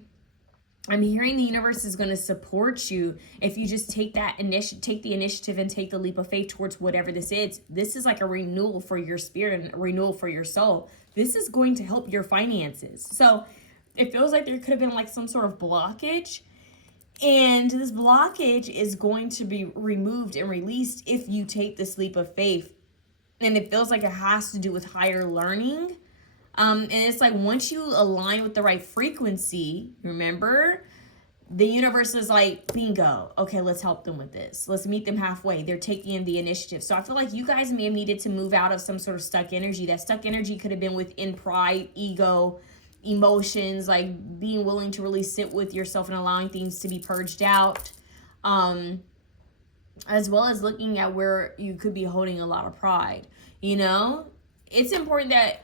I'm hearing the universe is going to support you if you just take the initiative and take the leap of faith towards whatever this is. This is like a renewal for your spirit and a renewal for your soul. This is going to help your finances. So it feels like there could have been like some sort of blockage, and this blockage is going to be removed and released if you take this leap of faith. And it feels like it has to do with higher learning. And it's like once you align with the right frequency, remember, the universe is like, bingo, okay, let's help them with this. Let's meet them halfway. They're taking the initiative. So I feel like you guys may have needed to move out of some sort of stuck energy. That stuck energy could have been within pride, ego, emotions, like being willing to really sit with yourself and allowing things to be purged out. As well as looking at where you could be holding a lot of pride, you know? It's important that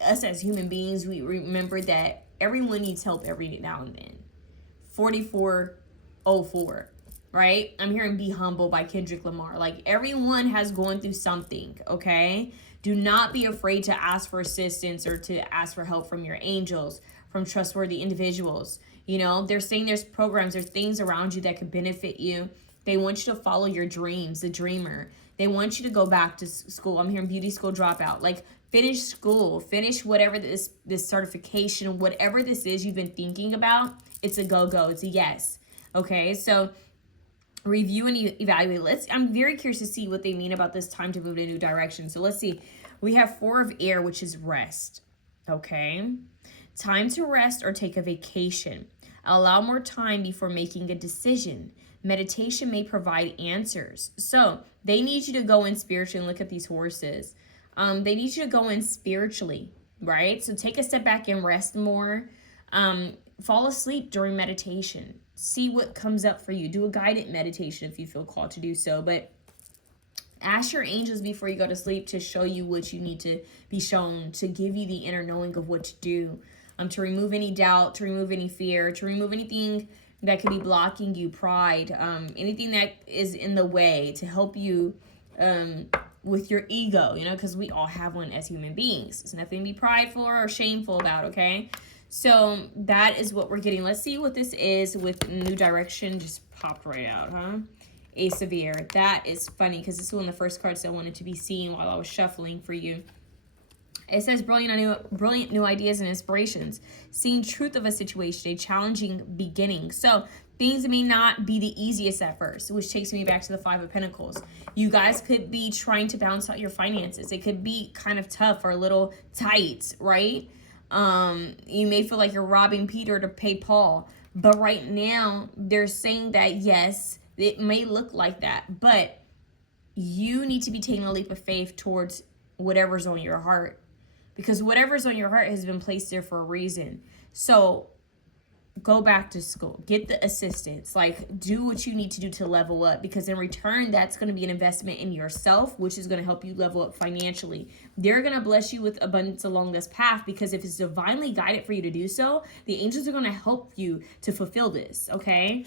us as human beings, we remember that everyone needs help every now and then. 4404, right? I'm hearing Be Humble by Kendrick Lamar. Like, everyone has gone through something, okay? Do not be afraid to ask for assistance or to ask for help from your angels, from trustworthy individuals. You know, they're saying there's programs, there's things around you that could benefit you. They want you to follow your dreams, the dreamer. They want you to go back to school. I'm hearing beauty school dropout. Like, finish school, finish whatever this certification, whatever this is you've been thinking about. It's a go-go. It's a yes. Okay, so review and evaluate. I'm very curious to see what they mean about this time to move in a new direction. So let's see. We have 4 of air, which is rest. Okay. Time to rest or take a vacation. Allow more time before making a decision. Meditation may provide answers. So they need you to go in spiritually and look at these horses. They need you to go in spiritually, right? So take a step back and rest more. Fall asleep during meditation. See what comes up for you. Do a guided meditation if you feel called to do so. But ask your angels before you go to sleep to show you what you need to be shown, to give you the inner knowing of what to do, to remove any doubt, to remove any fear, to remove anything that could be blocking you, pride, anything that is in the way, to help you with your ego, you know, because we all have one as human beings. It's nothing to be prideful or shameful about, okay? So that is what we're getting. Let's see what this is with new direction. Just popped right out, huh? Ace of Air. That is funny because this is one of the first cards I wanted to be seeing while I was shuffling for you. It says brilliant new ideas and inspirations. Seeing truth of a situation, a challenging beginning. So things may not be the easiest at first, which takes me back to the 5 of Pentacles. You guys could be trying to balance out your finances. It could be kind of tough or a little tight, right? You may feel like you're robbing Peter to pay Paul. But right now, they're saying that, yes, it may look like that. But you need to be taking a leap of faith towards whatever's on your heart. Because whatever's on your heart has been placed there for a reason. So go back to school. Get the assistance. Like, do what you need to do to level up. Because in return, that's going to be an investment in yourself, which is going to help you level up financially. They're going to bless you with abundance along this path. Because if it's divinely guided for you to do so, the angels are going to help you to fulfill this, okay?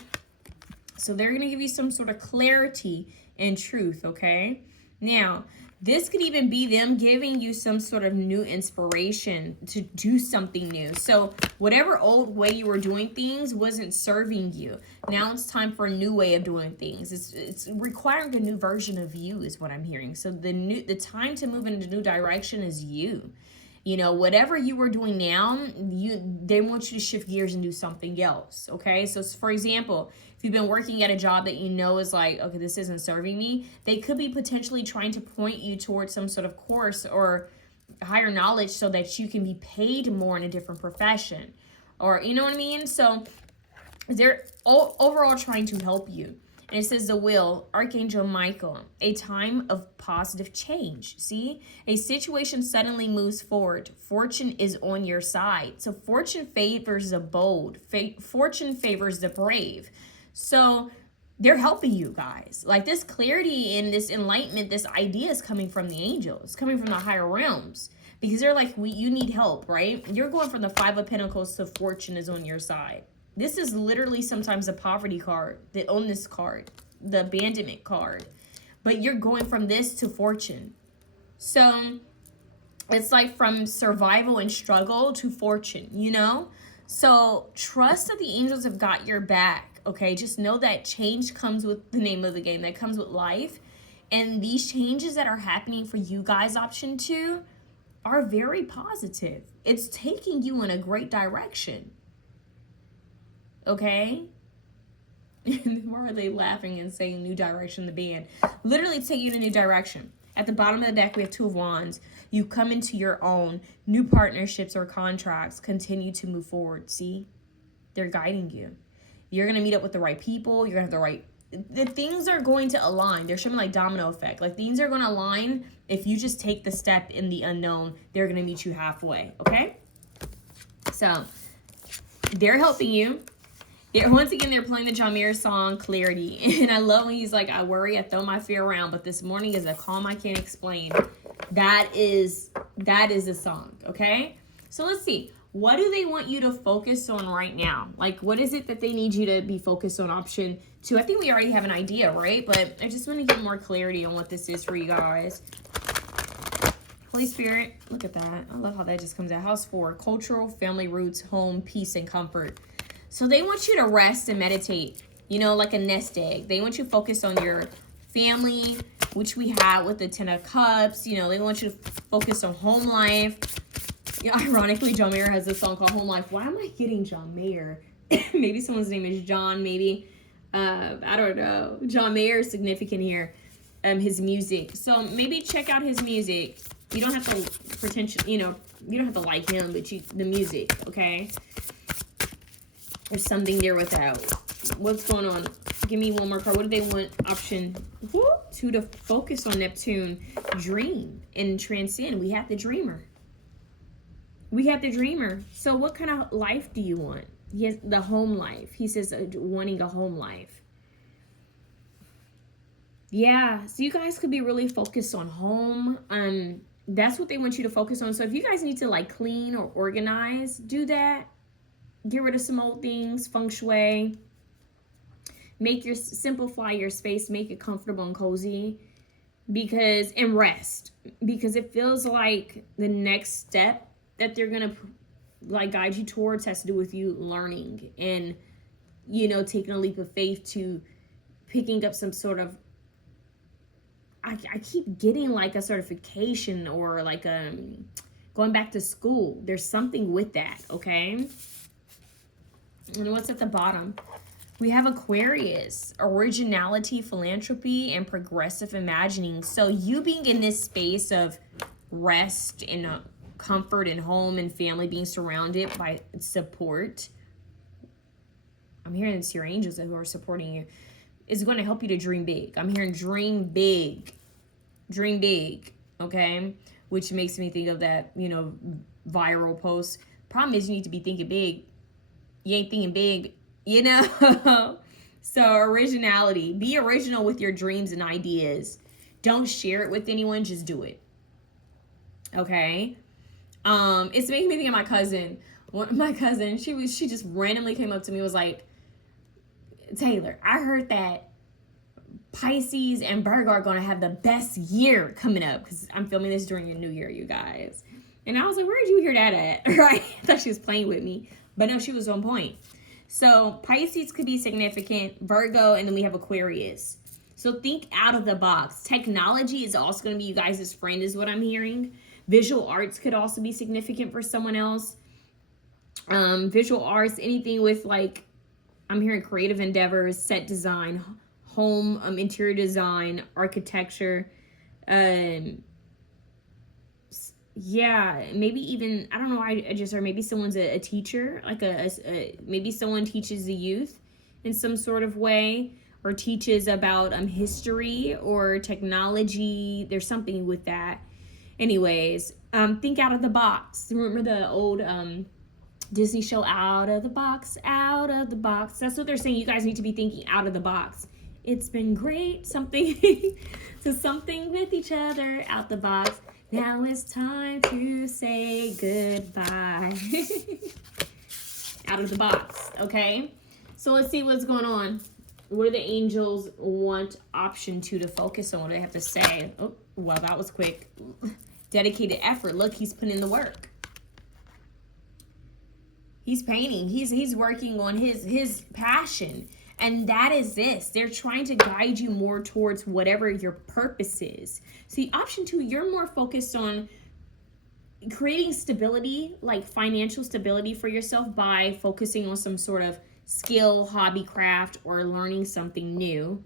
So they're going to give you some sort of clarity and truth, okay? Now, this could even be them giving you some sort of new inspiration to do something new. So whatever old way you were doing things wasn't serving you. Now it's time for a new way of doing things. It's requiring a new version of you is what I'm hearing. So the time to move in a new direction is you. You know, whatever you were doing now, they want you to shift gears and do something else, okay? So, for example, if you've been working at a job that you know is like, okay, this isn't serving me, they could be potentially trying to point you towards some sort of course or higher knowledge so that you can be paid more in a different profession. Or, you know what I mean? So, they're overall trying to help you. And it says the Wheel, Archangel Michael, a time of positive change. See, a situation suddenly moves forward. Fortune is on your side. So fortune favors the bold. Fortune favors the brave. So they're helping you guys. Like this clarity and this enlightenment, this idea is coming from the angels, coming from the higher realms. Because they're like, you need help, right? You're going from the 5 of Pentacles to fortune is on your side. This is literally sometimes a poverty card, the illness card, the abandonment card. But you're going from this to fortune. So it's like from survival and struggle to fortune, you know? So trust that the angels have got your back, okay? Just know that change comes with the name of the game. That comes with life. And these changes that are happening for you guys, option 2, are very positive. It's taking you in a great direction. Okay? Why are they laughing and saying new direction, the band? Literally take you in a new direction. At the bottom of the deck, we have 2 of Wands. You come into your own. New partnerships or contracts continue to move forward. See? They're guiding you. You're going to meet up with the right people. You're going to have the right... The things are going to align. They're showing like domino effect. Like things are going to align. If you just take the step in the unknown, they're going to meet you halfway. Okay? So, they're helping you. Once again, they're playing the John Mayer song, Clarity. And I love when he's like, I worry, I throw my fear around, but this morning is a calm I can't explain. That is the song, okay? So let's see. What do they want you to focus on right now? Like, what is it that they need you to be focused on? Option 2. I think we already have an idea, right? But I just want to get more clarity on what this is for you guys. Holy Spirit, look at that. I love how that just comes out. House 4, cultural, family roots, home, peace, and comfort. So they want you to rest and meditate, you know, like a nest egg. They want you to focus on your family, which we have with the 10 of Cups. You know, they want you to focus on home life. You know, ironically, John Mayer has this song called Home Life. Why am I getting John Mayer? Maybe someone's name is John, maybe. I don't know. John Mayer is significant here. His music. So maybe check out his music. You don't have to pretend, you don't have to like him, but the music, okay? There's something there without. What's going on? Give me one more card. What do they want? Option 2 to focus on Neptune. Dream and transcend. We have the dreamer. We have the dreamer. So what kind of life do you want? He has the home life. He says wanting a home life. Yeah, so you guys could be really focused on home. That's what they want you to focus on. So if you guys need to like clean or organize, do that. Get rid of some old things, feng shui. Simplify your space, make it comfortable and cozy. And rest. Because it feels like the next step that they're gonna like guide you towards has to do with you learning and, taking a leap of faith to picking up some sort of, I keep getting like a certification or like going back to school. There's something with that, okay? And what's at the bottom? We have Aquarius, originality, philanthropy, and progressive imagining. So you being in this space of rest and comfort and home and family, being surrounded by support. I'm hearing it's your angels who are supporting you. Is going to help you to dream big. I'm hearing dream big. Dream big, okay? Which makes me think of that, viral post. Problem is you need to be thinking big. You ain't thinking big, So originality. Be original with your dreams and ideas. Don't share it with anyone. Just do it. Okay? It's making me think of my cousin. My cousin, she just randomly came up to me and was like, Taylor, I heard that Pisces and Virgo are going to have the best year coming up, because I'm filming this during your new year, you guys. And I was like, where did you hear that at? Right? I thought she was playing with me. But no, she was on point. So Pisces could be significant, Virgo, and then we have Aquarius. So think out of the box. Technology is also going to be you guys' friend, is what I'm hearing. Visual arts could also be significant for someone else. Visual arts, anything with like, I'm hearing creative endeavors, set design, home, interior design, architecture. Yeah, maybe even, I don't know, I just heard maybe someone's a teacher, like maybe someone teaches the youth in some sort of way, or teaches about history or technology. There's something with that. Anyways, think out of the box. Remember the old Disney show, Out of the Box, Out of the Box? That's what they're saying. You guys need to be thinking out of the box. It's been great, something to something with each other, out the box. Now it's time to say goodbye. Out of the box, okay? So let's see what's going on. What do the angels want option 2 to focus on? What do they have to say? Oh, well, that was quick. Dedicated effort. Look, he's putting in the work. He's painting. He's working on his passion. And that is this. They're trying to guide you more towards whatever your purpose is. See, option 2, you're more focused on creating stability, like financial stability for yourself by focusing on some sort of skill, hobby, craft, or learning something new.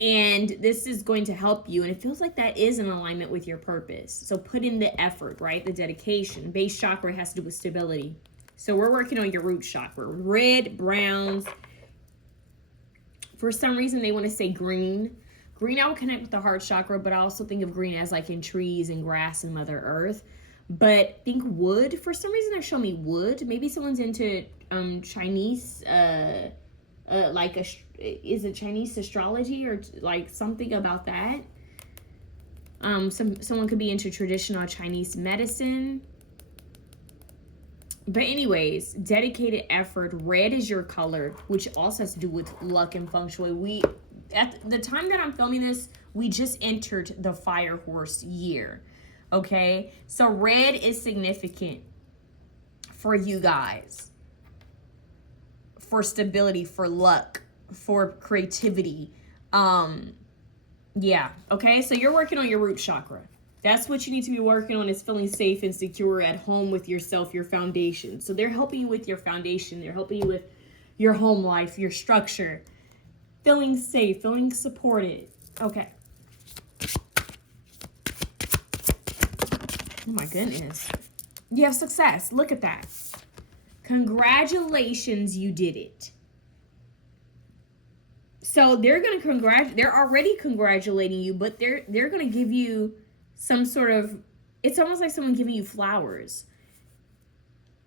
And this is going to help you. And it feels like that is in alignment with your purpose. So put in the effort, right? The dedication. Base chakra has to do with stability. So we're working on your root chakra. Red, browns. For some reason, they want to say green. Green, I would connect with the heart chakra, but I also think of green as like in trees and grass and Mother Earth. But think wood. For some reason, they show me wood. Maybe someone's into Chinese, is it Chinese astrology or like something about that? Someone could be into traditional Chinese medicine. But anyways, dedicated effort. Red is your color, which also has to do with luck and feng shui. At the time that I'm filming this, we just entered the fire horse year. Okay, so red is significant for you guys, for stability, for luck, for creativity. Yeah, okay, so you're working on your root chakra. That's what you need to be working on, is feeling safe and secure at home with yourself, your foundation. So they're helping you with your foundation. They're helping you with your home life, your structure, feeling safe, feeling supported. Okay. Oh my goodness. You have success. Look at that. Congratulations, you did it. So they're going to they're already congratulating you, but they're going to give you some sort of, it's almost like someone giving you flowers.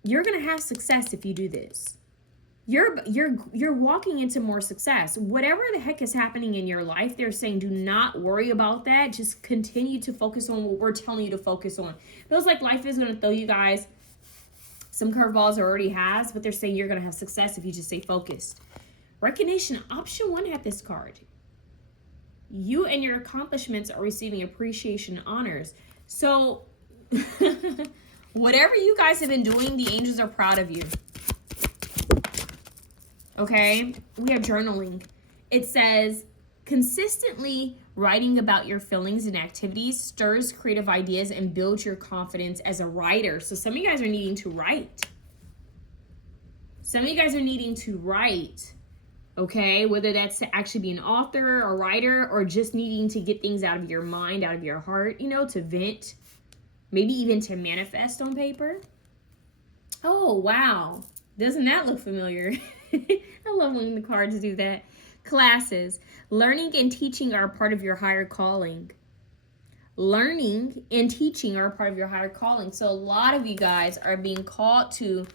You're going to have success if you do this. You're walking into more success. Whatever the heck is happening in your life, they're saying do not worry about that. Just continue to focus on what we're telling you to focus on. Feels like life is going to throw you guys some curveballs, it already has, but they're saying you're going to have success if you just stay focused. Recognition, option 1 had this card. You and your accomplishments are receiving appreciation and honors. So whatever you guys have been doing, the angels are proud of you. Okay, we have journaling. It says, consistently writing about your feelings and activities stirs creative ideas and builds your confidence as a writer. So some of you guys are needing to write. Some of you guys are needing to write, okay? Whether that's to actually be an author or writer or just needing to get things out of your mind, out of your heart, you know, to vent, maybe even to manifest on paper. Oh, wow. Doesn't that look familiar? I love when the cards do that. Classes. Learning and teaching are part of your higher calling. Learning and teaching are part of your higher calling. So a lot of you guys are being called to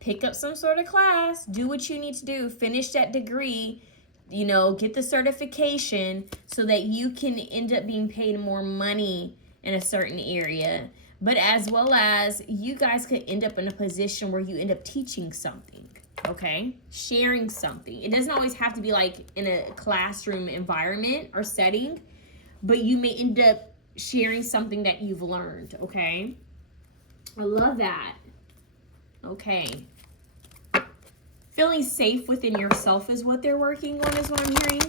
pick up some sort of class, do what you need to do, finish that degree, you know, get the certification so that you can end up being paid more money in a certain area. But as well as you guys could end up in a position where you end up teaching something, okay? Sharing something. It doesn't always have to be like in a classroom environment or setting, but you may end up sharing something that you've learned, okay? I love that. Okay. Feeling safe within yourself is what they're working on, is what I'm hearing.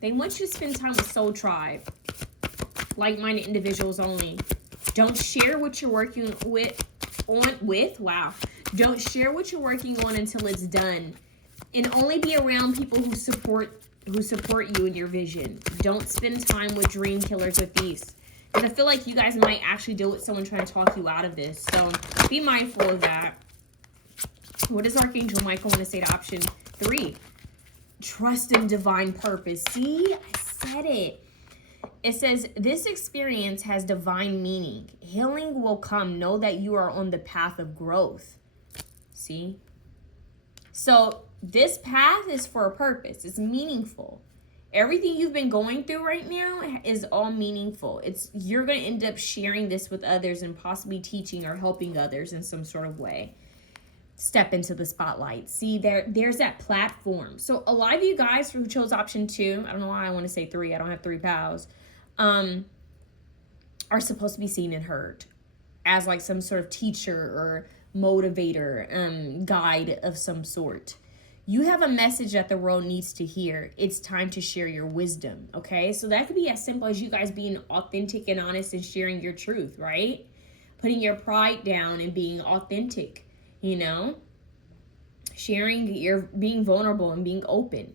They want you to spend time with Soul Tribe. Like-minded individuals only. Don't share what you're working wow. Don't share what you're working on until it's done. And only be around people who support you in your vision. Don't spend time with dream killers or thieves. Because I feel like you guys might actually deal with someone trying to talk you out of this. So be mindful of that. What does Archangel Michael want to say to option 3? Trust in divine purpose. See, I said it. It says, this experience has divine meaning. Healing will come. Know that you are on the path of growth. See? So this path is for a purpose. It's meaningful. Everything you've been going through right now is all meaningful. You're going to end up sharing this with others and possibly teaching or helping others in some sort of way. Step into the spotlight. See, there's that platform. So a lot of you guys who chose option 2, I don't know why I want to say 3. I don't have 3 pals. Are supposed to be seen and heard as like some sort of teacher or motivator, guide of some sort. You have a message that the world needs to hear. It's time to share your wisdom, okay? So that could be as simple as you guys being authentic and honest and sharing your truth, right? Putting your pride down and being authentic, you know? Being vulnerable and being open.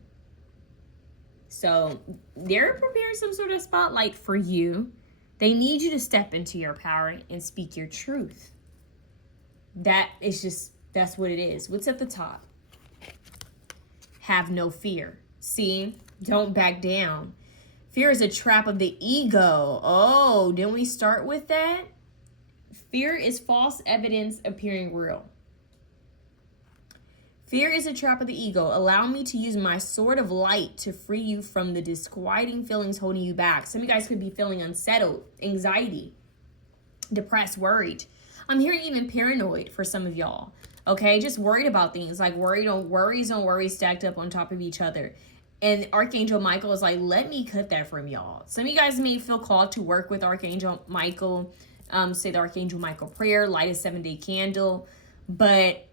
So they're preparing some sort of spotlight for you. They need you to step into your power and speak your truth. That's what it is. What's at the top? Have no fear. See, don't back down. Fear is a trap of the ego. Oh, didn't we start with that? Fear is false evidence appearing real. Fear is a trap of the ego. Allow me to use my sword of light to free you from the disquieting feelings holding you back. Some of you guys could be feeling unsettled, anxiety, depressed, worried. I'm hearing even paranoid for some of y'all. Okay, just worried about things, like worries on worries stacked up on top of each other. And Archangel Michael is like, let me cut that from y'all. Some of you guys may feel called to work with Archangel Michael, say the Archangel Michael prayer, light a 7-day candle. But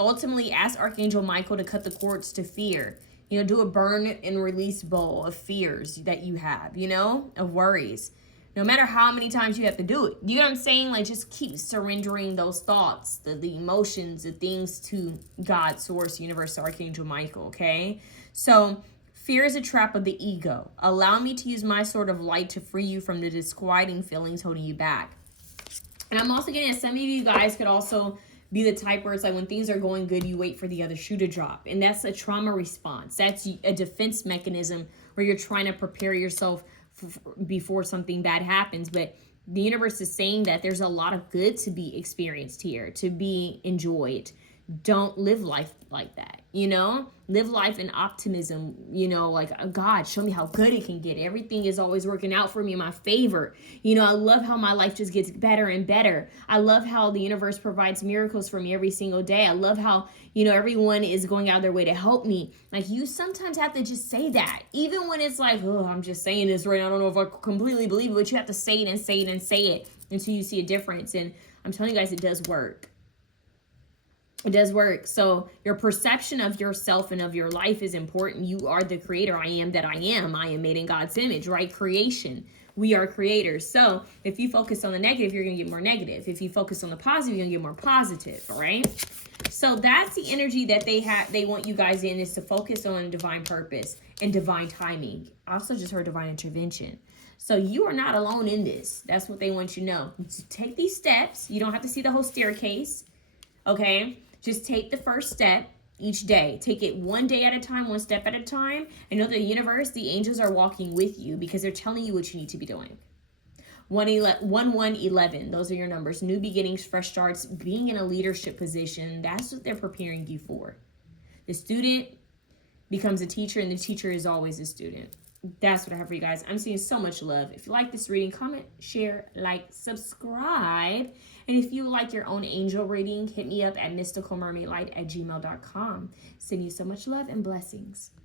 ultimately, ask Archangel Michael to cut the cords to fear. You know, do a burn and release bowl of fears that you have, you know, of worries. No matter how many times you have to do it. You know what I'm saying? Like, just keep surrendering those thoughts, the emotions, the things to God, Source, Universe, Archangel Michael, okay? So Fear is a trap of the ego. Allow me to use my sword of light to free you from the disquieting feelings holding you back. And I'm also getting that some of you guys could also be the type where it's like when things are going good, you wait for the other shoe to drop. And that's a trauma response. That's a defense mechanism where you're trying to prepare yourself before something bad happens. But the universe is saying that there's a lot of good to be experienced here, to be enjoyed. Don't live life like that, you know? Live life in optimism, you know, like, oh God, show me how good it can get. Everything is always working out for me in my favor. You know, I love how my life just gets better and better. I love how the universe provides miracles for me every single day. I love how, you know, everyone is going out of their way to help me. Like, you sometimes have to just say that. Even when it's like, oh, I'm just saying this right now. I don't know if I completely believe it, but you have to say it and say it and say it until you see a difference. And I'm telling you guys, it does work. It does work. So your perception of yourself and of your life is important. You are the creator. I am that I am. I am made in God's image, right? Creation. We are creators. So if you focus on the negative, you're going to get more negative. If you focus on the positive, you're going to get more positive, all right? So that's the energy that they want you guys in, is to focus on divine purpose and divine timing. I also just heard divine intervention. So you are not alone in this. That's what they want you to know. Take these steps. You don't have to see the whole staircase, okay? Just take the first step each day. Take it one day at a time, one step at a time. And know the universe, the angels are walking with you because they're telling you what you need to be doing. 1111, those are your numbers. New beginnings, fresh starts, being in a leadership position. That's what they're preparing you for. The student becomes a teacher, and the teacher is always a student. That's what I have for you guys. I'm seeing so much love. If you like this reading, comment, share, like, subscribe. And if you would like your own angel reading, hit me up at mysticalmermaidlight@gmail.com. Send you so much love and blessings.